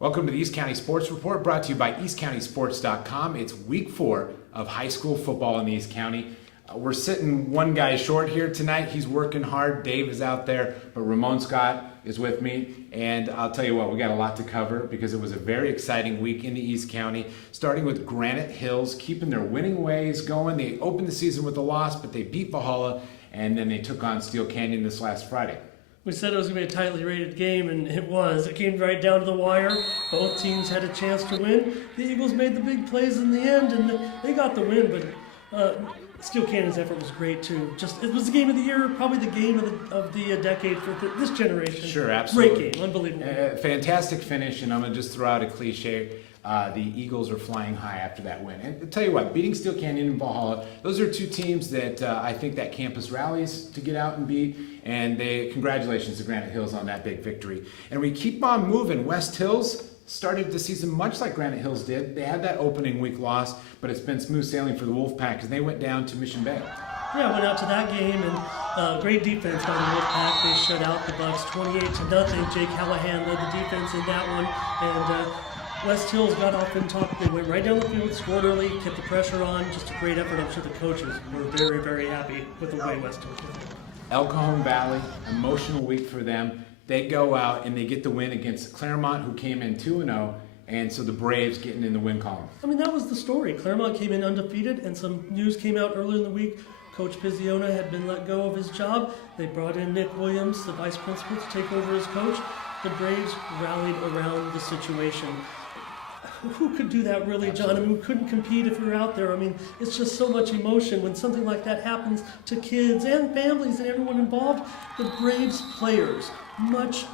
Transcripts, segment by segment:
Welcome to the East County Sports Report, brought to you by EastCountySports.com. It's week 4 of high school football in the East County. We're sitting one guy short here tonight. He's working hard. Dave is out there, but Ramon Scott is with me. And I'll tell you what, we got a lot to cover because it was a very exciting week in the East County, starting with Granite Hills keeping their winning ways going. They opened the season with a loss, but they beat Valhalla, and then they took on Steel Canyon this last Friday. We said it was going to be a tightly rated game, and it was. It came right down to the wire. Both teams had a chance to win. The Eagles made the big plays in the end, and they got the win, but Steel Canyon's effort was great, too. It was the game of the year, probably the game of the decade for this generation. Sure, absolutely. Great game, unbelievable. Fantastic finish, and I'm going to just throw out a cliche. The Eagles are flying high after that win. And I'll tell you what, beating Steel Canyon and Valhalla, those are two teams that I think that campus rallies to get out and beat. And congratulations to Granite Hills on that big victory. And we keep on moving. West Hills started the season much like Granite Hills did. They had that opening week loss, but it's been smooth sailing for the Wolfpack because they went down to Mission Bay. Yeah, I went out to that game, and great defense by the Wolfpack. They shut out the Bucks 28-0. Jake Callahan led the defense in that one, and West Hills got off in top. They went right down the field, scored early, kept the pressure on. Just a great effort. I'm sure the coaches were very, very happy with the way West Hills did. El Cajon Valley, emotional week for them. They go out and they get the win against Claremont, who came in 2-0, and so the Braves getting in the win column. I mean, that was the story. Claremont came in undefeated, and some news came out earlier in the week. Coach Pizziona had been let go of his job. They brought in Nick Williams, the vice principal, to take over as coach. The Braves rallied around the situation. Who could do that really, John? I mean, we couldn't compete if we were out there. I mean, it's just so much emotion when something like that happens to kids and families and everyone involved. The Braves players, much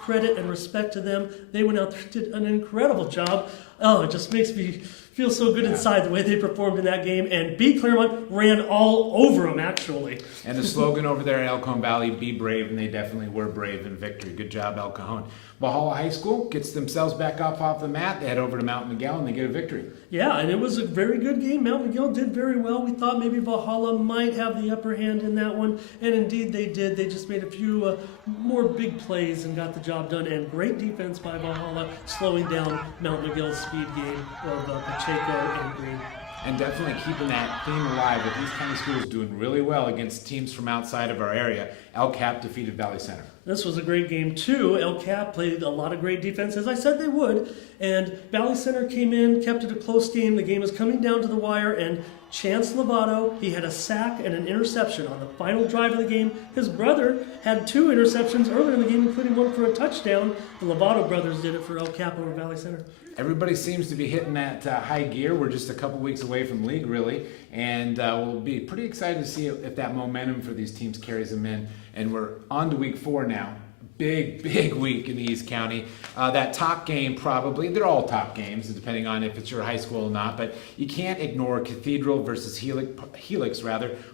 credit and respect to them. They went out there and did an incredible job. Oh, it just makes me feel so good inside the way they performed in that game. And B. Claremont ran all over them, actually. And the slogan over there at El Cajon Valley, be brave, and they definitely were brave in victory. Good job, El Cajon. Valhalla High School gets themselves back off the mat. They head over to Mount Miguel, and they get a victory. Yeah, and it was a very good game. Mount Miguel did very well. We thought maybe Valhalla might have the upper hand in that one, and indeed they did. They just made a few more big plays and got the job done, and great defense by Valhalla, slowing down Mount Miguel's speed game of Pacheco and Green. And definitely keeping that theme alive with East County schools doing really well against teams from outside of our area. El Cap defeated Valley Center. This was a great game, too. El Cap played a lot of great defense, as I said they would. And Valley Center came in, kept it a close game. The game was coming down to the wire, and Chance Lovato, he had a sack and an interception on the final drive of the game. His brother had 2 interceptions earlier in the game, including one for a touchdown. The Lovato brothers did it for El Cap over Valley Center. Everybody seems to be hitting that high gear. We're just a couple weeks away from league, really, and we'll be pretty excited to see if that momentum for these teams carries them in. And we're on to week 4 now. Big week in the East County. That top game probably, they're all top games, depending on if it's your high school or not, but you can't ignore Cathedral versus Helix,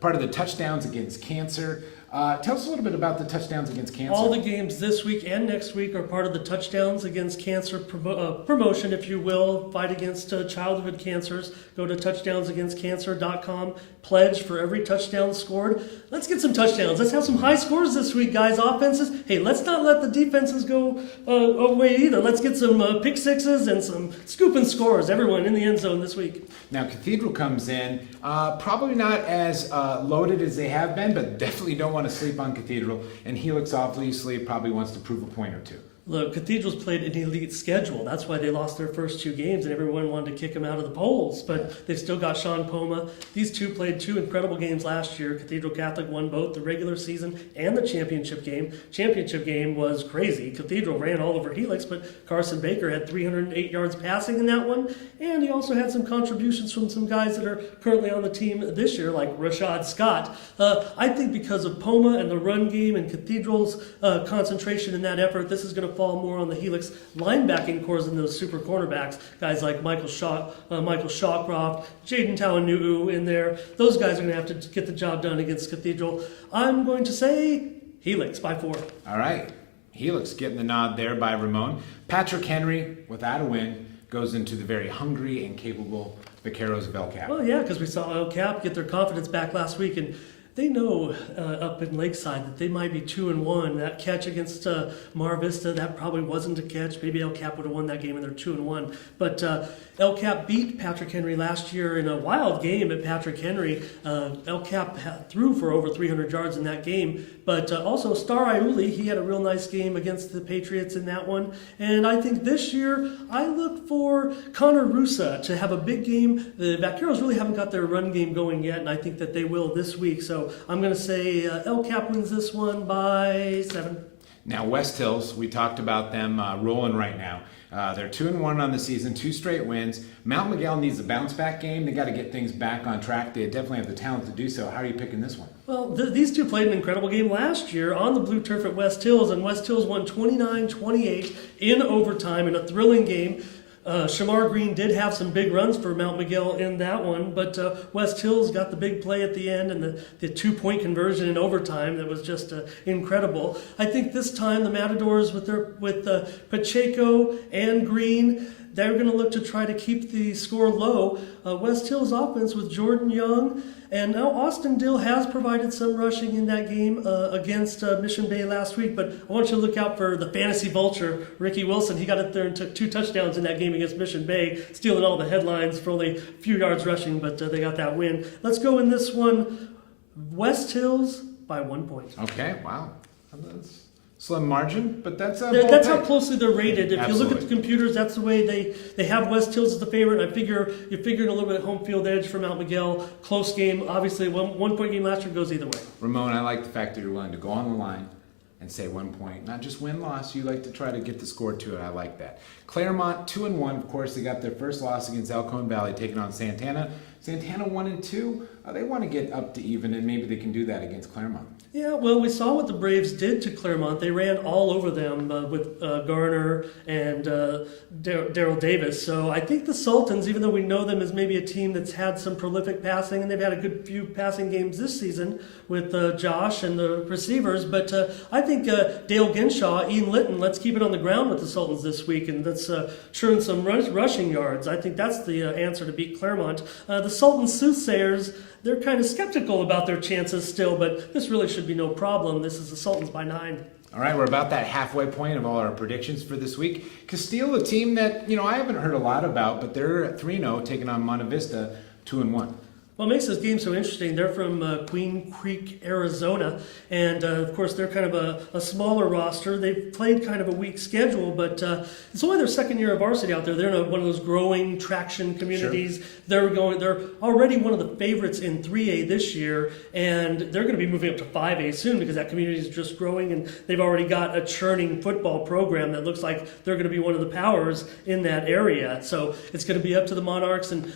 part of the touchdowns against Cancer. Tell us a little bit about the touchdowns against Cancer. All the games this week and next week are part of the touchdowns against cancer promotion, if you will. Fight against childhood cancers. Go to touchdownsagainstcancer.com. Pledge for every touchdown scored. Let's get some touchdowns. Let's have some high scores this week, guys. Offenses. Hey, let's not let the defenses go away either. Let's get some pick sixes and some scoop and scores. Everyone in the end zone this week. Now, Cathedral comes in, probably not as loaded as they have been, but definitely don't want to sleep on Cathedral. And Helix obviously probably wants to prove a point or two. Look, Cathedral's played an elite schedule. That's why they lost their first 2 games, and everyone wanted to kick them out of the polls. But they've still got Sean Poma. These 2 played 2 incredible games last year. Cathedral Catholic won both the regular season and the championship game. Championship game was crazy. Cathedral ran all over Helix, but Carson Baker had 308 yards passing in that one. And he also had some contributions from some guys that are currently on the team this year, like Rashad Scott. I think because of Poma and the run game and Cathedral's concentration in that effort, this is going to fall more on the Helix linebacking cores than those super cornerbacks. Guys like Michael Shawcroft, Jaden Tawanu'u in there. Those guys are going to have to get the job done against Cathedral. I'm going to say Helix by 4. All right. Helix getting the nod there by Ramon. Patrick Henry, without a win, goes into the very hungry and capable Vaqueros of El Cap. Well, yeah, because we saw El Cap get their confidence back last week, and they know up in Lakeside that they might be 2-1. That catch against Mar Vista, that probably wasn't a catch. Maybe El Cap would have won that game, and they're 2-1. But El Cap beat Patrick Henry last year in a wild game at Patrick Henry. El Cap threw for over 300 yards in that game. But also Star Iuli, he had a real nice game against the Patriots in that one. And I think this year, I look for Connor Russa to have a big game. The Vaqueros really haven't got their run game going yet, and I think that they will this week. So I'm going to say El Cap wins this one by 7. Now, West Hills, we talked about them rolling right now. They're 2-1 on the season, 2 straight wins. Mount Miguel needs a bounce back game. They got to get things back on track. They definitely have the talent to do so. How are you picking this one? Well, these two played an incredible game last year on the blue turf at West Hills, and West Hills won 29-28 in overtime in a thrilling game. Shamar Green did have some big runs for Mount Miguel in that one, but West Hills got the big play at the end and the 2-point conversion in overtime that was just incredible. I think this time the Matadors with Pacheco and Green, they're going to look to try to keep the score low. West Hills offense with Jordan Young, and now Austin Dill has provided some rushing in that game against Mission Bay last week, but I want you to look out for the fantasy vulture, Ricky Wilson. He got up there and took 2 touchdowns in that game against Mission Bay, stealing all the headlines for only a few yards rushing, but they got that win. Let's go in this one, West Hills by 1 point. Okay, wow. That's slim margin, but that's that's how closely they're rated. If Absolutely. you look at the computers, that's the way they have West Hills as the favorite. I figure you're figuring a little bit of home field edge for Mount Miguel. Close game, obviously. 1 point game last year goes either way. Ramon, I like the fact that you're willing to go on the line and say 1 point. Not just win-loss, you like to try to get the score to it. I like that. Claremont, 2-1. Of course, they got their first loss against Elkhorn Valley, taking on Santana. Santana 1-2. They want to get up to even, and maybe they can do that against Claremont. Yeah, well, we saw what the Braves did to Claremont. They ran all over them with Garner and Daryl Davis. So I think the Sultans, even though we know them as maybe a team that's had some prolific passing, and they've had a good few passing games this season with Josh and the receivers, but I think Dale Ginshaw, Ian Litton, let's keep it on the ground with the Sultans this week, and let's churn some rushing yards. I think that's the answer to beat Claremont. The Sultans soothsayers, they're kind of skeptical about their chances still, but this really should be no problem. This is the Sultans by 9. All right, we're about that halfway point of all our predictions for this week. Castile, a team that, I haven't heard a lot about, but they're 3-0, taking on Monte Vista, 2-1. What makes this game so interesting, they're from Queen Creek, Arizona, and of course they're kind of a smaller roster. They've played kind of a weak schedule, but it's only their second year of varsity out there. They're in one of those growing traction communities. Sure. They're already one of the favorites in 3A this year, and they're going to be moving up to 5A soon because that community is just growing, and they've already got a churning football program that looks like they're going to be one of the powers in that area. So it's going to be up to the Monarchs, and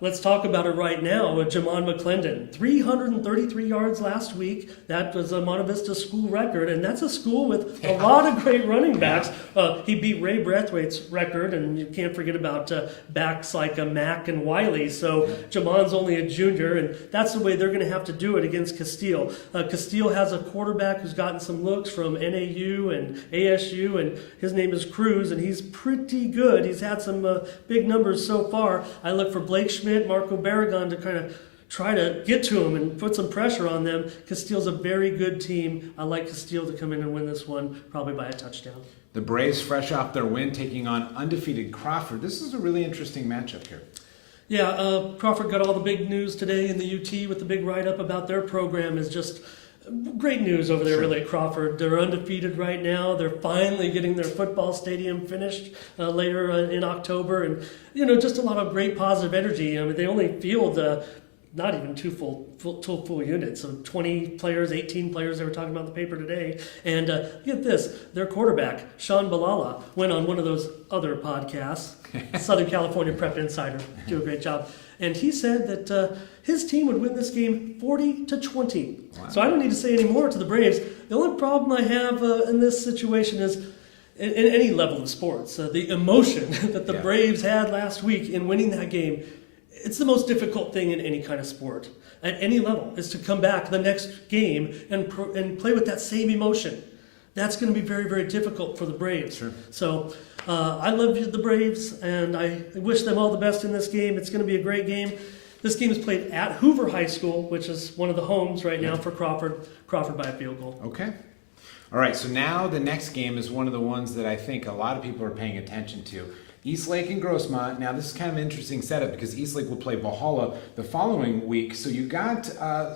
let's talk about it right now with Jamon McClendon. 333 yards last week. That was a Monte Vista school record, and that's a school with a lot of great running backs. He beat Ray Brathwaite's record, and you can't forget about backs like Mack and Wiley. So Jamon's only a junior, and that's the way they're going to have to do it against Castile. Castile has a quarterback who's gotten some looks from NAU and ASU, and his name is Cruz, and he's pretty good. He's had some big numbers so far. I look for Blake Schmidt, Marco Barragon to kind of try to get to them and put some pressure on them. Castile's a very good team. I like Castile to come in and win this one, probably by a touchdown. The Braves, fresh off their win, taking on undefeated Crawford. This is a really interesting matchup here. Yeah, Crawford got all the big news today in the UT with the big write-up about their program. Is just great news over there. Sure. Really at Crawford. They're undefeated right now. They're finally getting their football stadium finished later in October, and just a lot of great positive energy. I mean, they only field not even two full units, so 20 players, 18 players. They were talking about in the paper today. And get this, their quarterback, Sean Balala, went on one of those other podcasts, Southern California Prep Insider, do a great job. And he said that his team would win this game 40-20. Wow. So I don't need to say any more to the Braves. The only problem I have in this situation is, in any level of sports, the emotion that the Braves had last week in winning that game. It's the most difficult thing in any kind of sport, at any level, is to come back the next game and play with that same emotion. That's going to be very, very difficult for the Braves. Sure. So I love the Braves, and I wish them all the best in this game. It's going to be a great game. This game is played at Hoover High School, which is one of the homes right now for Crawford. Crawford by a field goal. Okay. All right, so now the next game is one of the ones that I think a lot of people are paying attention to. Eastlake and Grossmont. Now, this is kind of an interesting setup because Eastlake will play Valhalla the following week. So you got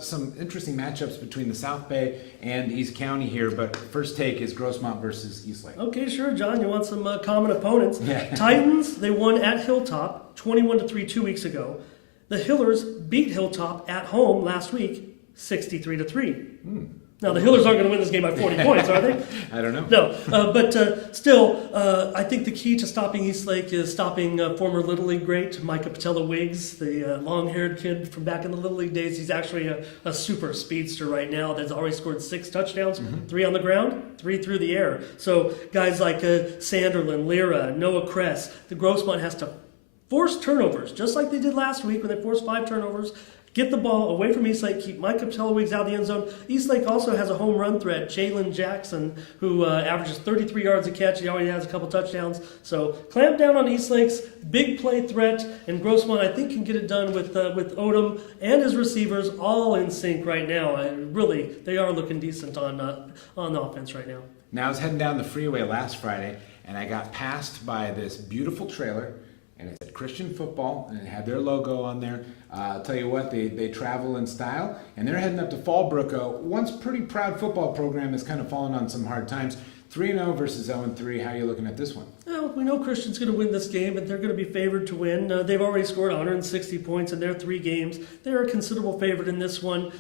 some interesting matchups between the South Bay and East County here. But first take is Grossmont versus Eastlake. Okay, sure, John. You want some common opponents? Yeah. Titans, they won at Hilltop 21-3 2 weeks ago. The Hillers beat Hilltop at home last week 63-3. Now, the Hillers aren't going to win this game by 40 points, are they? I don't know. No, but still, I think the key to stopping Eastlake is stopping former Little League great Micah Patella-Wiggs, the long-haired kid from back in the Little League days. He's actually a super speedster right now that's already scored 6 touchdowns, 3 on the ground, 3 through the air. So guys like Sanderlin, Lyra, Noah Kress, the Grossmont has to force turnovers, just like they did last week when they forced 5 turnovers. Get the ball away from Eastlake, keep Micah Patella-Wiggs out of the end zone. Eastlake also has a home run threat, Jalen Jackson, who averages 33 yards a catch. He already has a couple touchdowns. So clamp down on Eastlake's big play threat, and Grossmont, I think, can get it done with Odom and his receivers all in sync right now. Really, they are looking decent on the offense right now. Now, I was heading down the freeway last Friday, and I got passed by this beautiful trailer, and it said Christian Football, and it had their logo on there. I'll tell you what, they travel in style, and they're heading up to Fallbrook. Once pretty proud football program has kind of fallen on some hard times. 3-0 versus 0-3. How are you looking at this one? Well, we know Christian's going to win this game, and they're going to be favored to win. They've already scored 160 points in their 3 games. They're a considerable favorite in this one.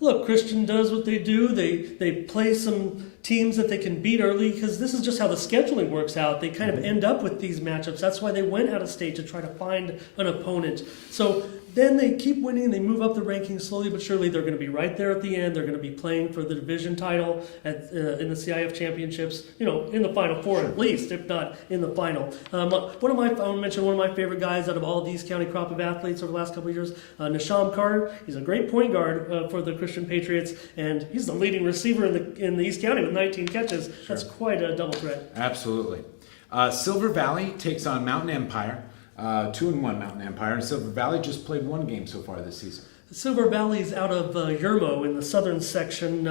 Look, Christian does what they do. They play some teams that they can beat early because this is just how the scheduling works out. They kind of end up with these matchups. That's why they went out of state to try to find an opponent. So then they keep winning. They move up the rankings slowly but surely. They're going to be right there at the end. They're going to be playing for the division title in the CIF championships, in the Final Four at least, if not in the final. I want to mention one of my favorite guys out of all these county crop of athletes over the last couple of years, Nisham Carter. He's a great point guard for the Christian Patriots, and he's the leading receiver in the East County with 19 catches. Sure. That's quite a double threat. Absolutely. Silver Valley takes on Mountain Empire. 2-1 Mountain Empire, and Silver Valley just played 1 game so far this season. Silver Valley's out of Yermo in the southern section.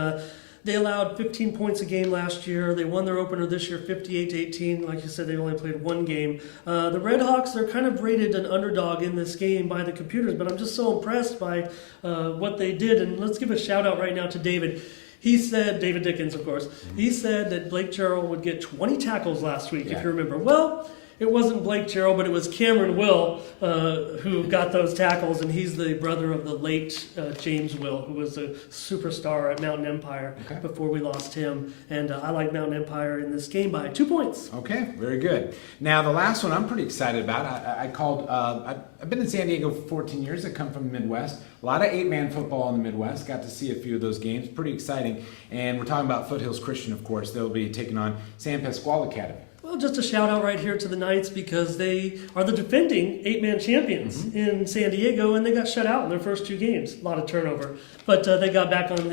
They allowed 15 points a game last year. They won their opener this year 58-18. Like you said, they only played 1 game. The Red Hawks, they're kind of rated an underdog in this game by the computers, but I'm just so impressed by what they did. And let's give a shout out right now to David. He said, David Dickens, of course, he said that Blake Jarrell would get 20 tackles last week, if you remember. Well, it wasn't Blake Jarrell, but it was Cameron Will who got those tackles, and he's the brother of the late James Will, who was a superstar at Mountain Empire before we lost him. And I like Mountain Empire in this game by 2 points. Okay, very good. Now, the last one I'm pretty excited about. I've been in San Diego for 14 years. I come from the Midwest. A lot of 8-man football in the Midwest. Got to see a few of those games. Pretty exciting. And we're talking about Foothills Christian, of course. They'll be taking on San Pasquale Academy. Well, just a shout out right here to the Knights because they are the defending 8-man champions in San Diego, and they got shut out in their first 2 games. A lot of turnover, but they got back on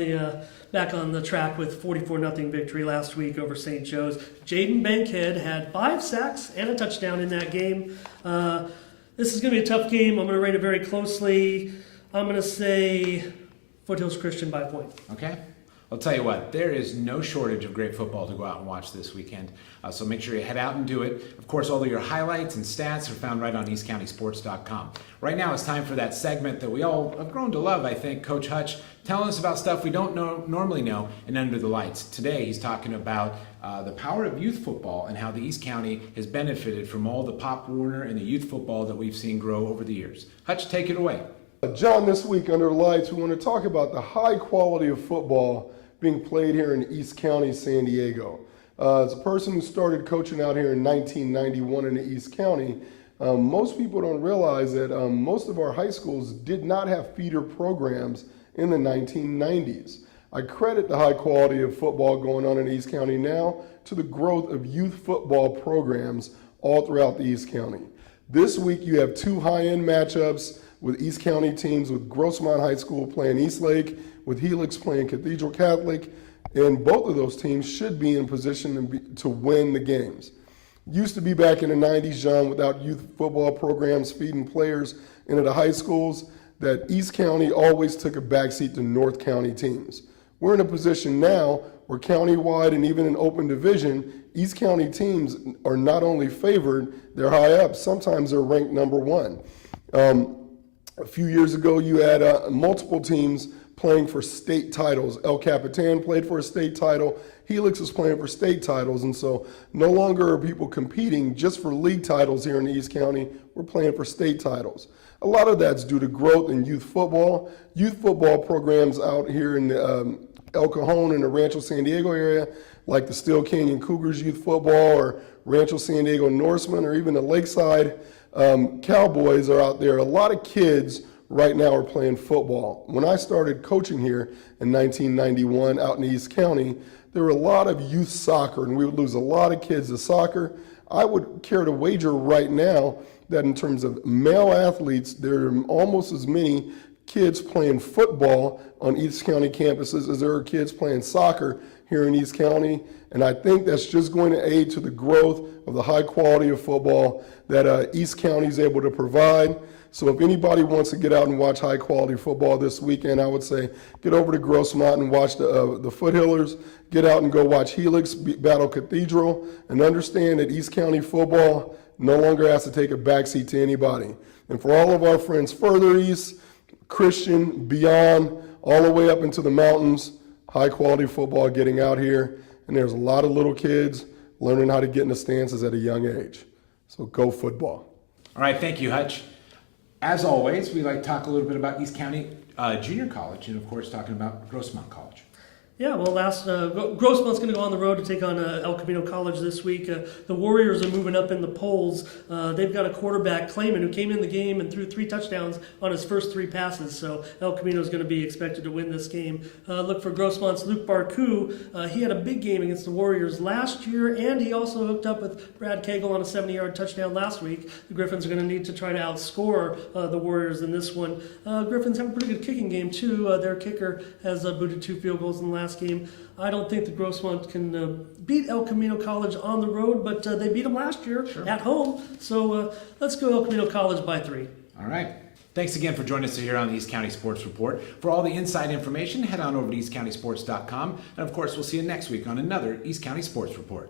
the track with 44-0 victory last week over St. Joe's. Jaden Bankhead had 5 sacks and a touchdown in that game. This is going to be a tough game. I'm going to rate it very closely. I'm going to say Foothills Christian by a point. Okay. I'll tell you what, there is no shortage of great football to go out and watch this weekend. So make sure you head out and do it. Of course, all of your highlights and stats are found right on eastcountysports.com. Right now, it's time for that segment that we all have grown to love, I think. Coach Hutch telling us about stuff we don't normally know in Under the Lights. Today, he's talking about the power of youth football and how the East County has benefited from all the Pop Warner and the youth football that we've seen grow over the years. Hutch, take it away. John, this week Under the Lights, we want to talk about the high quality of football being played here in East County, San Diego. As a person who started coaching out here in 1991 in the East County, most people don't realize that most of our high schools did not have feeder programs in the 1990s. I credit the high quality of football going on in East County now to the growth of youth football programs all throughout the East County. This week you have 2 high-end matchups with East County teams, with Grossmont High School playing Eastlake, with Helix playing Cathedral Catholic, and both of those teams should be in position to win the games. Used to be back in the 90s, John, without youth football programs feeding players into the high schools, that East County always took a backseat to North County teams. We're in a position now where countywide and even in open division, East County teams are not only favored, they're high up. Sometimes they're ranked number one. A few years ago, you had multiple teams playing for state titles. El Capitan played for a state title. Helix is playing for state titles. And so no longer are people competing just for league titles here in East County. We're playing for state titles. A lot of that's due to growth in youth football. Youth football programs out here in the El Cajon and the Rancho San Diego area, like the Steel Canyon Cougars youth football or Rancho San Diego Norsemen or even the Lakeside Cowboys are out there. A lot of kids right now are playing football. When I started coaching here in 1991 out in East County, there were a lot of youth soccer, and we would lose a lot of kids to soccer. I would care to wager right now that in terms of male athletes, there are almost as many kids playing football on East County campuses as there are kids playing soccer here in East County. And I think that's just going to aid to the growth of the high quality of football that East County is able to provide. So if anybody wants to get out and watch high quality football this weekend, I would say get over to Grossmont and watch the Foothillers. Get out and go watch Helix battle Cathedral, and understand that East County football no longer has to take a backseat to anybody. And for all of our friends further east, Christian, beyond, all the way up into the mountains, high quality football getting out here. And there's a lot of little kids learning how to get in the stances at a young age. So go football. All right, thank you, Hutch. As always, we like to talk a little bit about East County Junior College and, of course, talking about Grossmont College. Yeah, well, Grossmont's going to go on the road to take on El Camino College this week. The Warriors are moving up in the polls. They've got a quarterback, Clayman, who came in the game and threw 3 touchdowns on his first 3 passes. So El Camino is going to be expected to win this game. Look for Grossmont's Luke Barku. He had a big game against the Warriors last year, and he also hooked up with Brad Cagle on a 70-yard touchdown last week. The Griffins are going to need to try to outscore the Warriors in this one. Griffins have a pretty good kicking game, too. Their kicker has booted 2 field goals in the last game. I don't think the Grossmont can beat El Camino College on the road, but they beat them last year at home. So let's go El Camino College by 3. All right. Thanks again for joining us here on the East County Sports Report. For all the inside information, head on over to eastcountysports.com. And of course, we'll see you next week on another East County Sports Report.